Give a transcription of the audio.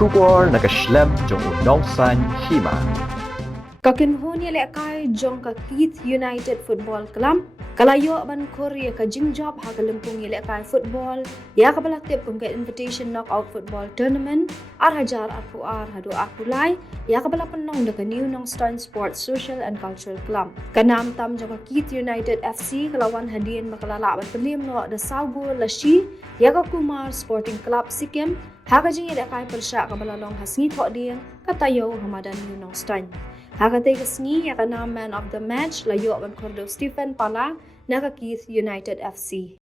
Kumar nakaslem jong Nnsscc Hima. Kakinhon ni lekay jong ka Kith United Football Club. Kalayo ban Korea ka Jingjob ha ka Lympung lekay football. Ya ka balakip kung ka invitation knockout football tournament. Ar hajar aku ar hadu aku lai. Ya ka balapanong da ka new Nnsscc Sports Social and Cultural Club. Kanam tam jong ka Kith United FC kalawan hadian makalala ban pelim no da Saugo Lashi. Ya ka Kumar Sporting Club Sikkim. Ha ka jingi lekay persya ka balalong hasngi thok dia katayo hamadan new Nnsscc. Hakatay kasni ya kana man of the match layo ban kordo Stephen Pala na ka Kith United FC.